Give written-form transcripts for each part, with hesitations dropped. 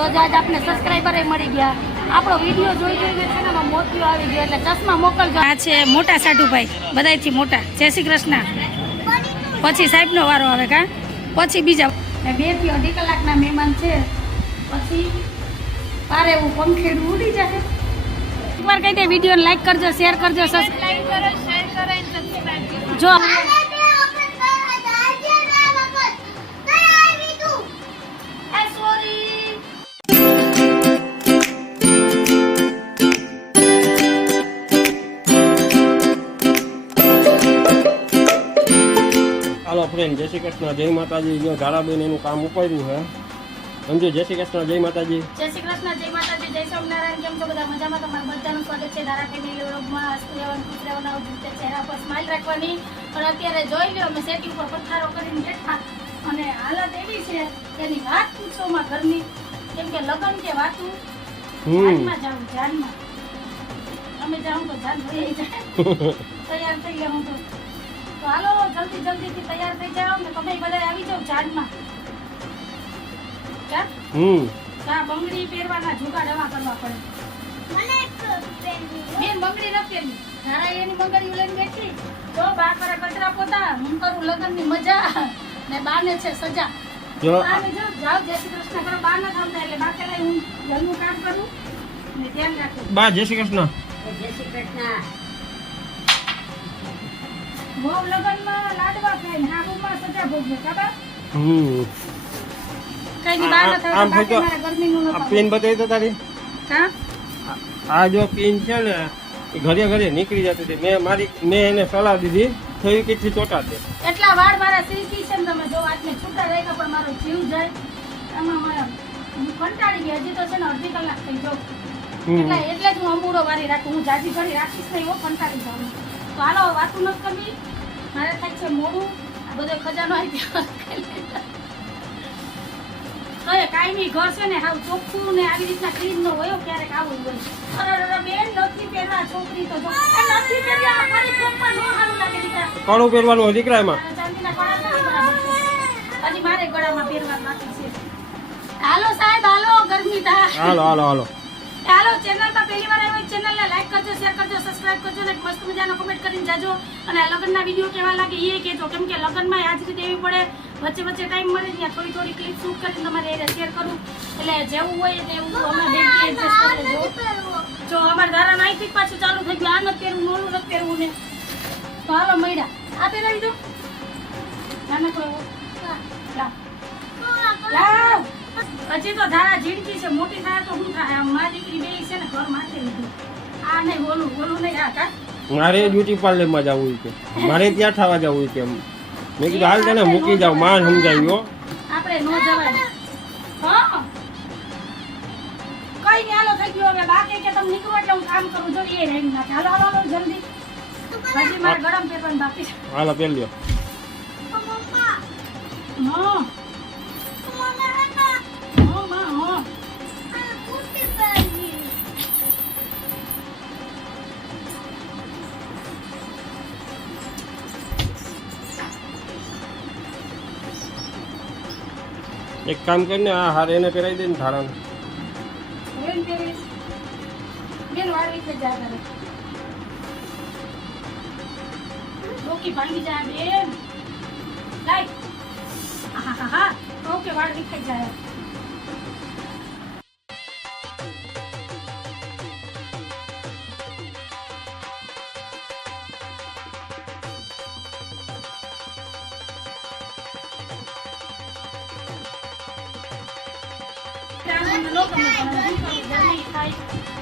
તો જ આજ આપણે સબસ્ક્રાઈબર મળી ગયા. આપણો વિડીયો જોઈ જોઈને છે ને મોતિયો આવી ગયો એટલે ચશ્મા મોકલજો. આ છે મોટા સાઢુભાઈ, બધાયથી મોટા. જય શ્રી કૃષ્ણ. પછી સાહેબનો વારો આવે કા, પછી બીજા 2 થી 2.5 કલાકના મહેમાન છે. પછી પારે એવું પંખેડું ઉડી જાય. એકવાર કહી દે વિડીયોને લાઈક કરજો, શેર કરજો, સબસ્ક્રાઇબ કરો, શેર કરો, સબસ્ક્રાઇબ કરજો. જો હાલો ફ્રેન્ડ, જય શ્રી કૃષ્ણ, જય માતાજી. જો ધારાબેન એનું કામ ઉપાડ્યું છે. સમજો, જય શ્રી કૃષ્ણ, જય માતાજી. જય શ્રી કૃષ્ણ, જય માતાજી, જય સ્વામિનારાયણ. કેમ છો બધા? મજામાં? તમારું બધાનું સ્વાગત છે ધારા ફેમિલી વ્લોગમાં. હસતું રહેવાનું, ખુશ રહેવાનું, ચહેરા પર સ્માઇલ રાખવાની. પણ અત્યારે જોઈ લો, અમે સેટી ઉપર પથ્થારો કરીને બેઠા અને હાલત એવી છે એની વાત પૂછોમાં ઘરની. કેમ કે લગ્ન કે વાતું જાનમાં જાઉં, જાનમાં અમે જાઉં તો જાન ભરી જાય. તૈયાર થઈ ગયા હું તો હાલો જલ્દી જલ્દીથી તૈયાર થઈ જાઓ ને તમે બધા આવી જાઓ જાનમાં. બંગડી પહેરવાના જુગાડવા કરવા પડે. બેન બંગડી નથી પહેરી, ધારા એની બંગડી લઈને બેઠી. તો બા કરે કચરા પોતા, હું કરું લગ્નની મજા ને બાને છે સજા. બાને જાઓ જય શ્રી કૃષ્ણ કરો. બા ના થાવતા એટલે બા કરે હું ઘરનું કામ કરું ને ધ્યાન રાખું. બા જય શ્રી કૃષ્ણ. જય શ્રી કૃષ્ણ. બહુ લગ્નમાં લાડવા ખાય ને આબુમાં સજા ભોગવે ખબર. પેન બતાવી તો તારી. આ જો પેન છે ને એ ઘરે ઘરે નીકળી જતી હતી. મેં એને સલાહ દીધી, થયું કેટલી ચોટા દે. એટલા વાળ મારા સિલ્કી છે ને તમે જો આજને છૂટા રાખ્યા પણ મારો જીવ જાય એમાં. મારા હું કંટાળી ગઈ. હજી તો છે ને 1.5 કલાક થઈ જાઉં એટલે જ હું અંબુડો વારી રાખું. હું જાજી ઘડી રાખીશ નહીં, હું કંટાળી જાઉં. તો હાલો વાતું નથી કરવી, મારે થાય છે મોડું. આ બધો ખજાનો આવી ગયો. કાયમી ઘર છે ને હાવ ચોખ્ખું ને આવી રીતના ક્લીન ન હોય. ક્યારેક આવું હોય. અરે બેન નથી પહેરવા છોકરી તો જો નથી પહેરવા મારી ચોખમાં નો સારું લાગે દીકરા. કડું પહેરવાનું હોય દીકરા એમાં. ચાંદીના કડા હજી મારે ગળામાં પહેરવા બાકી છે. હાલો સાહેબ હાલો, ગરમી થા. હાલો હાલો હાલો હાલો. ચેનલ પર પહેલી વાર આવ્યો ચેનલને લાઈક કરજો, શેર કરજો, સબસ્ક્રાઇબ કરજો ને મસ્ત મજાનો કમેન્ટ કરીને જાજો. અને આ લગ્નના વિડીયો કેવા લાગે એ કહેજો. કેમ કે લગ્નમાં હાજરી દેવી પડે, વચ્ચે વચ્ચે ટાઈમ મળે ત્યાં થોડી થોડી ક્લિપ શૂટ કરીને તમારે એને શેર કરું. એટલે જેવું હોય તેવું અમે બેટી એડજસ્ટ કરી લેજો. જો અમારે ધારા નાઈથી પાછું ચાલુ થઈ ગયું. આ નથી પહેરવું, ઓલું નથી પહેરવું ને. તો હાલો મળ્યા. આ પહેરાવી દો નાનકડો. લાવ હજી તો ધારા ઝીણકી છે, મોટી થાય તો શું થાય. મારી દીકરી બે છે ને ઘર માટે લીધું. આ નહીં ઓલું નહીં. આ કા મારે બ્યુટી પાર્લરમાં જવું છે, મારે ત્યાં થવા જવું છે. મેં કીધું હાલ તને મૂકી જાવ, માં સમજાવ્યો આપણે નો જવાય. હા કઈ નહીં. હાલો થઈ ગયો હવે. બાકી કે તમે નીકળો એટલે હું કામ કરું. જો એ રહી નાખે. હાલો હાલો હાલો જલ્દી. હજી મારે ગરમ પેપર બાકી છે. હાલો પહેર લ્યો. હા એક કામ કરીને આ હાર એને પહેરાવી દે ને ધારાને. બેન વાળી થઈ જાય કરે. ડોકી ભાંગી જાય બેન. લાઈ હા ઓકે વાળી થઈ જાય.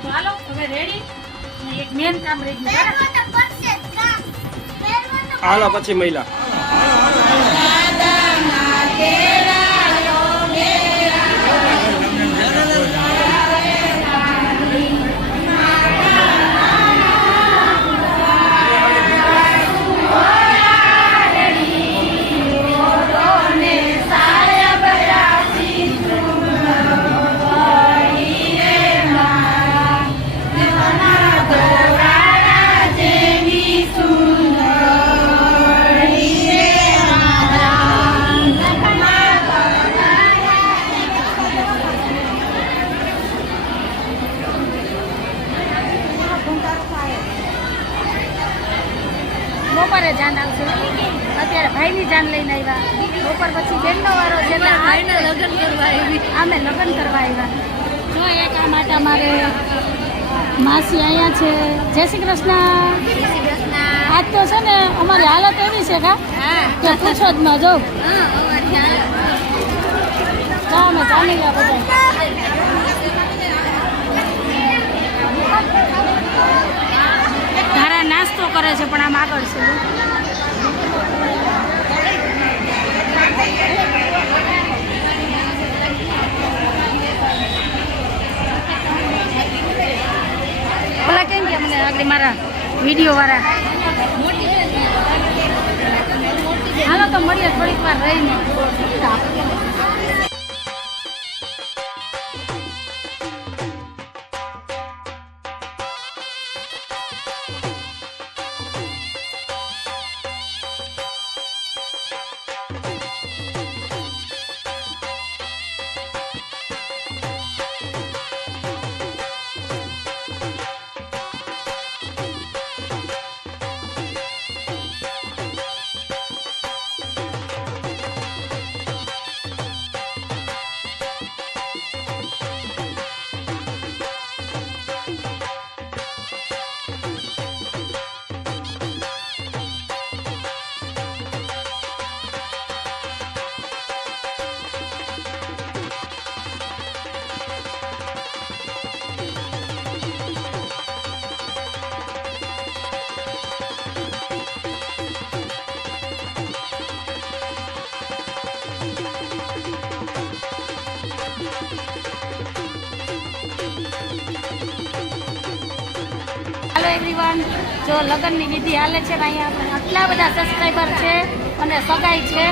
ચાલો હવે રેડી. એક મેન કામ રહી ગયું. હાલો પછી મહિલા. બપોરે જાન આવશે. અત્યારે ભાઈની જાન લઈને આવ્યા. બપોર પછી બેનનો વારો છે એટલે ભાઈના લગ્ન કરવા આવી. અમે લગ્ન કરવા આવ્યા. જો એક આ માટે અમારે માસી અહીંયા છે. જય શ્રી કૃષ્ણ. આજ તો છે ને અમારી હાલત એવી છે કે પૂછો જ ન જો. અમે જાણી ગયા બધા. ધારા નાસ્તો કરે છે પણ આમ આગળ છે. ઓલા કેમ કે મને આગળ મારા વિડીયો વાળા હાલો તો મળીએ થોડીક વાર રહીને. હેલો એવરીવન, જો લગ્નની વિધિ હાલે છે ને અહીંયા આપણે આટલા બધા સબસ્ક્રાઈબર છે અને સગાઈ છે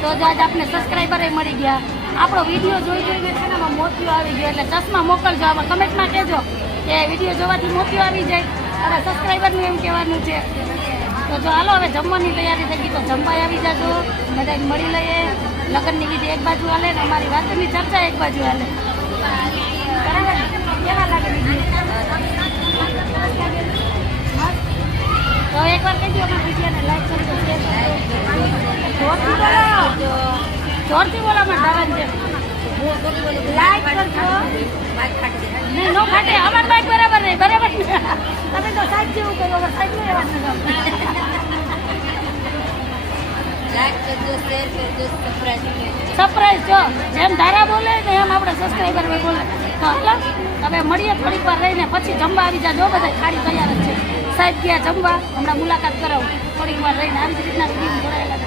તો જો આજ આપણે સબસ્ક્રાઈબર મળી ગયા. આપણો વિડીયો જોઈને છે ને એમાં મોતિયો આવી ગયો એટલે ચશ્મા મોકલજો. આમાં કમેન્ટમાં કહેજો કે વિડીયો જોવાથી મોતિયો આવી જાય અને સબસ્ક્રાઈબરનું એમ કહેવાનું છે. તો જો હાલો હવે જમવાની તૈયારી થઈ ગઈ તો જમવા આવી જાજો. બધાને મળી લઈએ. લગ્નની વિધિ એક બાજુ હાલે ને અમારી વાતની ચર્ચા એક બાજુ હાલે. બરાબર? કેવા લાગે વિડીયો? તો એકવાર કહેજો અમારા વિડીયોને લાઈક કરજો, શેર કરજો. જોરથી બોલો અમારે ધારણ છે. લાઈક કરજો. નહીં નો ફાટે. અમાર બાઈક બરાબર નહીં. બરાબર તમે તો સાહેબ જેવું કર્યું. અમારે સાહેબ નો એવા સરપ્રાઈઝ જો જેમ ધારા બોલે ને એમ આપણે સબસ્ક્રાઈબર બોલે. તો એટલે હવે મળીએ થોડીક વાર રહીને પછી જમવા આવી જાજો. બધા ખાડી તૈયાર જ છે. સાહેબ ગયા જમવા. હમણાં મુલાકાત કરાવું થોડીક વાર રહીને. આવી રીતના જોડાયેલા.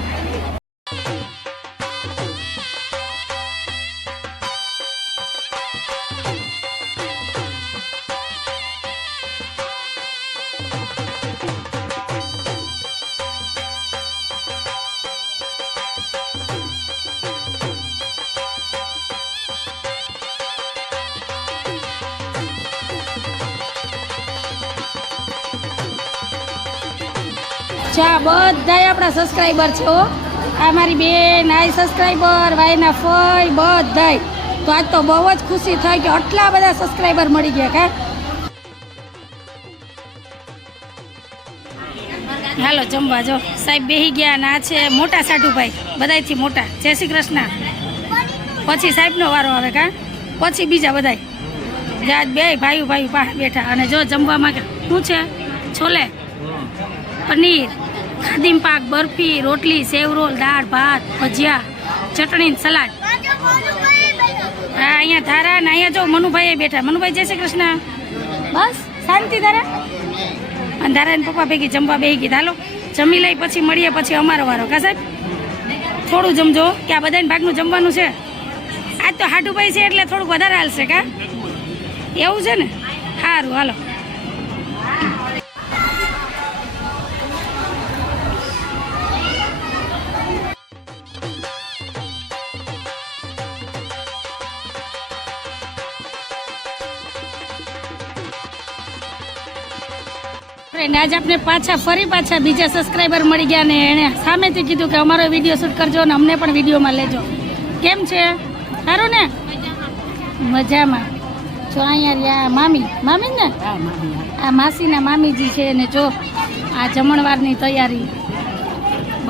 ચા બધાય આપણા સબસ્ક્રાઈબર છે. આ મારી બેન, આ સબસ્ક્રાઈબર, ભાઈના ફઈ બધાય. તો આજ તો બહુ જ ખુશી થઈ કે આટલા બધા સબસ્ક્રાઈબર મળી ગયા. કા હાલો જમવા. જો સાહેબ બેસી ગયા અને આ છે મોટા સાઢુભાઈ, બધાયથી મોટા. જય શ્રી કૃષ્ણ. પછી સાહેબનો વારો આવે. કા પછી બીજા બધાય. જાત બે ભાઈઓ પાસે બેઠા. અને જો જમવામાં શું છે? છોલે, પનીર, ખાદીમ પાક, બરફી, રોટલી, સેવરોલ, દાળ ભાત, ભજીયા, ચટણી, સલાડ. હા અહીંયા ધારા ને અહીંયા જો મનુભાઈ બેઠા. મનુભાઈ જય શ્રી કૃષ્ણ. બસ શાંતિ ધારા. અને ધારા ને પપ્પા ભેગી જમવા બેસી ગઈ. હાલો જમી લઈ પછી મળીએ. પછી અમારો વારો. કા સાહેબ થોડું જમજો કે આ બધાને ભાગનું જમવાનું છે. આજ તો હાટુભાઈ છે એટલે થોડુંક વધારે હાલશે. કા એવું છે ને? સારું હાલો. આજ આપણે ફરી પાછા બીજા સબસ્ક્રાઈબર મળી ગયા ને એણે સામેથી કીધું કે અમારો વિડીયો શૂટ કરજો ને અમને પણ વિડીયોમાં લેજો. કેમ છે? સારું ને? મજામાં. જો અહીંયા રહ્યા મામી ને આ માસીના મામીજી છે ને જો આ જમણવારની તૈયારી.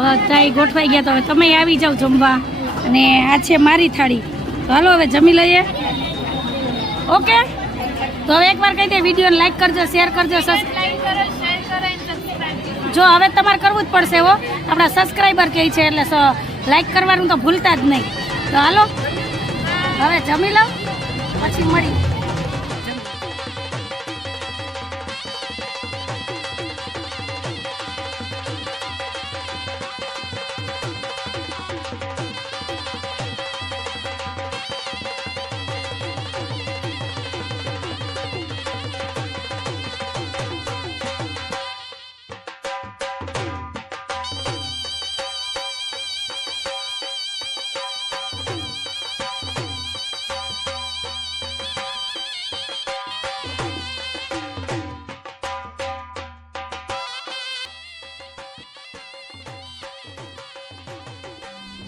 બધાય ગોઠવાઈ ગયા તો હવે તમે આવી જાઓ જમવા અને આ છે મારી થાળી તો હાલો હવે જમી લઈએ ઓકે તો હવે એકવાર કહી દે વિડીયોને લાઈક કરજો શેર કરજો જો હવે તમારે કરવું જ પડશે હો આપણા સબસ્ક્રાઈબર કહે છે એટલે લાઈક કરવાનું તો ભૂલતા જ નહીં તો હાલો હવે જમી લો પછી મળી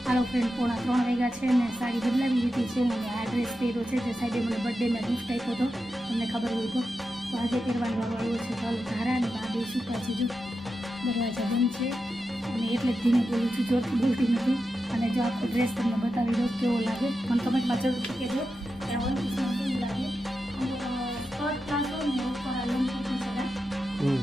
હાલો ફ્રેન્ડ 2:45 વાગ્યા છે ને સાડી બદલાવી લીધી છે અને આ ડ્રેસ પહેર્યો છે જે સાઈડે મને બર્થડેમાં ગિફ્ટ આપ્યો હતો તમને ખબર હોય તો આજે પહેરવાનો વારો આવ્યો છે ચાલો ધારા અને બા બે સૂતા છે જો દરવાજા બંધ છે અને એટલે જ ધીમે બોલું છું જોરથી બોલતી નથી અને જો આખો ડ્રેસ તમને બતાવી દો કેવો લાગે મને કમેન્ટમાં જરૂર કહેજો કે આ વન પીસમાં કેવું લાગે સ્કર્ટ નાખો ને ઉપર આ લોંગ પીસું છે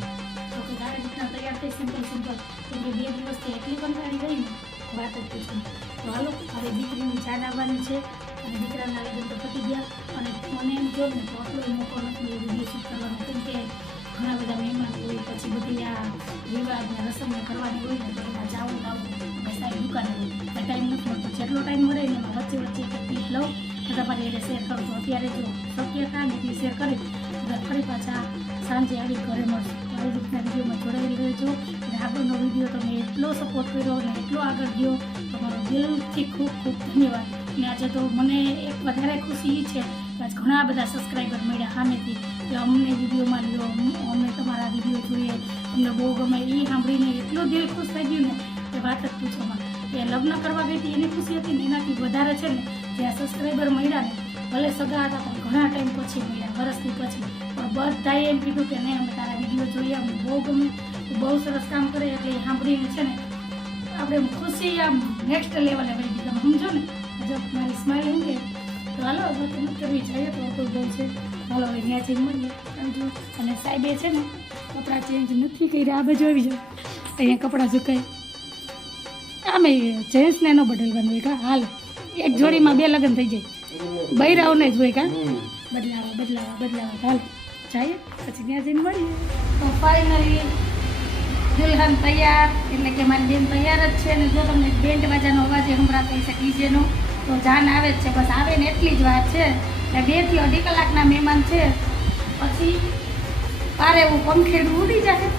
તો કે ધારા રીતના તૈયાર થઈ સિમ્પલ કેમ કે 2 દિવસથી એટલી કંટાળી ગઈ ને વાત જ પૂછું તો હાલો હવે દીકરીની ચા આવવાની છે અને દીકરાના લગ્ન તો પતી ગયા અને મને એમ કહો ને તો આટલો મોકો નથી એ વિડીયો શૂટ કરવાનો કેમ કે ઘણા બધા મહેમાન હોય પછી બધી આ રિવાજને રસમને કરવાની હોય ને તો એમાં જાવું લાવું અને સારી દુકાને હોય ટાઈમ નથી મળતો જેટલો ટાઈમ મળે ને એમાં વચ્ચે વચ્ચે એક ક્લિપ લઉં તો તમારી એને શેર કરું તો અત્યારે જો શક્ય થાય ને એટલી શેર કરી ફરી પાછા સાંજે આવી ઘરે મળશે તો આવી રીતના વિડીયોમાં જોડાયેલી રહેજો અને આગળનો વિડીયો તમે એટલો સપોર્ટ કર્યો અને એટલો આગળ ગયો તમારો દિલથી ખૂબ ખૂબ ધન્યવાદ અને આજે તો મને એક વધારે ખુશી એ છે કે આજ ઘણા બધા સબસ્ક્રાઈબર મળ્યા સામેથી કે અમને વિડીયોમાં લ્યો અમે તમારા વિડીયો જોઈએ અમને બહુ ગમે એ સાંભળીને એટલું દિલ ખુશ થઈ ગયું ને કે વાત જ પૂછવામાં કે લગ્ન કરવા ગઈ હતી એની ખુશી હતી ને એનાથી વધારે છે ને જે આ સબસ્ક્રાઈબર મળ્યા ને ભલે સગા હતા પણ ઘણા ટાઈમ પછી મળ્યા વર્ષથી પછી પણ બધાએ એમ કીધું કે નહીં અમે તારા વિડીયો જોઈએ અમને બહુ ગમે બહુ સરસ કામ કરે એટલે એ સાંભળીને છે ને આપણે ખુશી આમ નેક્સ્ટ લેવલે વળી ગઈ તમે સમજો ને જો મારી સ્માઇલ એમ કે તો હાલો હવે તમે કરવી જોઈએ તો બહુ છે હાલો હવે ત્યાં ચેન્જ મળીએ સમજો અને સાહેબે છે ને કપડાં ચેન્જ નથી કર્યા આ બાજુ આવી જાઓ અહીંયા કપડાં સુકાય આમે જેન્ટ્સને ન બદલવાનું હોય કા હાલ એક જોડીમાં 2 લગ્ન થઈ જાય બૈરાઓને જ હોય કા બદલાવા હાલ જઈએ પછી ત્યાં જઈને મળીએ તો ફાઇનલી દુલ્હન તૈયાર એટલે કે મારી બેન તૈયાર જ છે ને જો તમને બેન્ડ વાજાનો અવાજ સંભળાતો હશે ડીજેનો તો જાન આવે જ છે બસ આવે ને એટલી જ વાત છે એટલે 2 થી 2.5 કલાકના મહેમાન છે પછી પારે એવું પંખેડું ઉડી જાય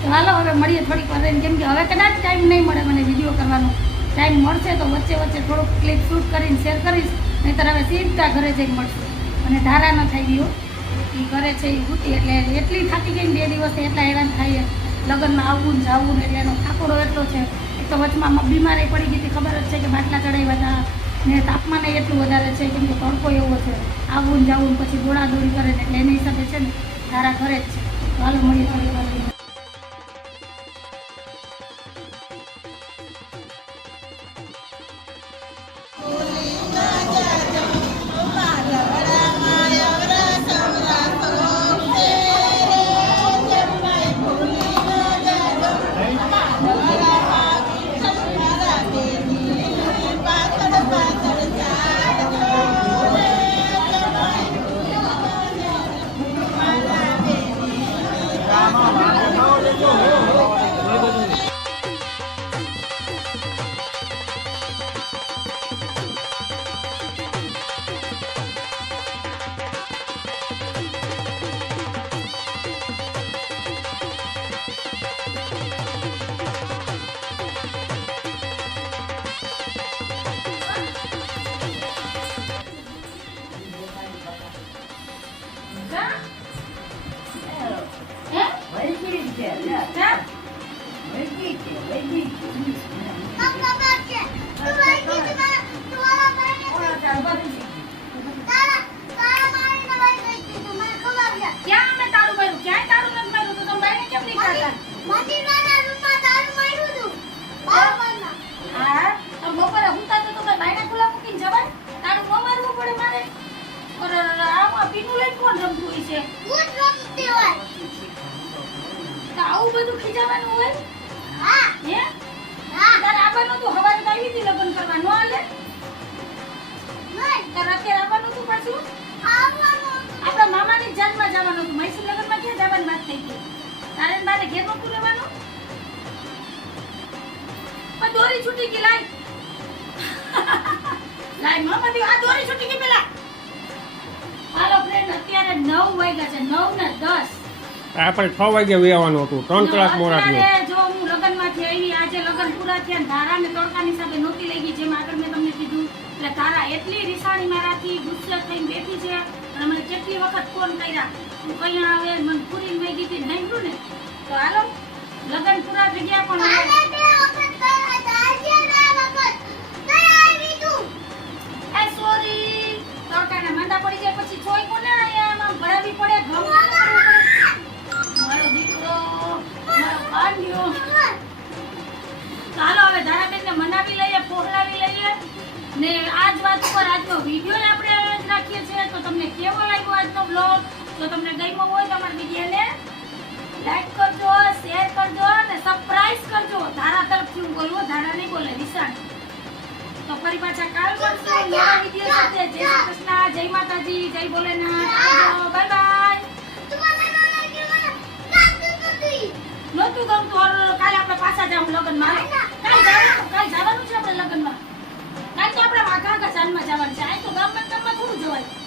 તો હાલો હવે મળીએ થોડીક વાર રહીને કેમ કે હવે કદાચ ટાઈમ નહીં મળે મને વિડીયો કરવાનો ટાઈમ મળશે તો વચ્ચે વચ્ચે થોડુંક ક્લિપ શૂટ કરીને શેર કરીશ નહીંતર હવે સીધા ઘરે જઈને મળશું અને ધારા ન થઈ ગયો એ ઘરે છે એ ઉઠી એટલે એટલી થાકી ગઈ ને 2 દિવસથી એટલા હેરાન થાય લગ્નમાં આવવું ને જવું ને એટલે એનો થાકોડો એટલો છે એક તો વચમાં બીમારી પડી ગઈ હતી ખબર જ છે કે બાટલા ચડાવ્યા હતા ને તાપમાન એટલું વધારે છે કેમ કે તડકો એવો છે આવવું ને જવું પછી દોડાદોડી કરે એટલે એની હિસાબે છે ને ધારા ઘરે જ છે તો હાલો મળીએ થોડી વાર કોણ રમતું હોય છે તો આવું બધું ખીજાવાનું હોય હે તારે આવવાનું તું હવારે તો આવી હતી લગ્ન કરવા નો હાલે તારે અત્યારે આવવાનું તું પાછું આપણા મામાની જાનમાં જવાનું હતું મૈસૂર લગ્નમાં ક્યાં જવાની વાત થઈ ગઈ તારે ને બાને ઘેર નહોતું લેવાનું પણ દોરી છૂટી ગઈ લાઈ મામાથી આ દોરી છૂટી ગઈ પેલા હાલો ફ્રેન્ડ અત્યારે 9 વાગ્યા છે 9 ને 10 આપણે 6 વાગે આવવાનું હતું 3 કલાક મોડા થયો અત્યારે જો હું લગ્નમાંથી આવી આજે લગ્ન પૂરા થયા ધારાને તડકાની સાથે નહોતી લઈ ગઈ જેમ આગળ મેં તમને કીધું એટલે ધારા એટલી રિસાણી મારાથી ગુસ્સે થઈને બેઠી છે અને મને કેટલી વખત ફોન કર્યા તું કઈ આવે મને પૂરી લઈ ગઈ હતી નહીં ને તો હાલો લગ્ન પૂરા થઈ ગયા પણ એ સોરી તડકાના માંદા પડી જાય પછી છોઈ કોને આમાં ભરાવી પડે ઘઉં મારો દીકરો મારો કાન્યો ચાલો હવે ધારાબેનને મનાવી લઈએ પહોંચાવી લઈએ ને આજ વાત ઉપર આજનો વિડીયો આપણે રાખીએ છીએ તો તમને કેવો લાગ્યો આજનો બ્લોગ જો તમને ગમ્યો હોય તો અમારા વિડીયોને લાઈક કરજો શેર કરજો અને સબસ્ક્રાઇબ કરજો ધારા તરફથી હું બોલું ધારા નહીં બોલે વિશાળ તો ફરી પાછા કાલ મળશું નવા વિડીયો સાથે જય શ્રી કૃષ્ણ જય માતાજી જય ભોલેનાથ બાય બાય નહોતું ગમતું કાલે આપણે પાછા જાઉં લગ્નમાં કાલે જવાનું છે આપણે લગ્નમાં કાલે તો આપણે વાઘા જાનમાં જવાનું છે આ તો ગામમાં થોડું જવાય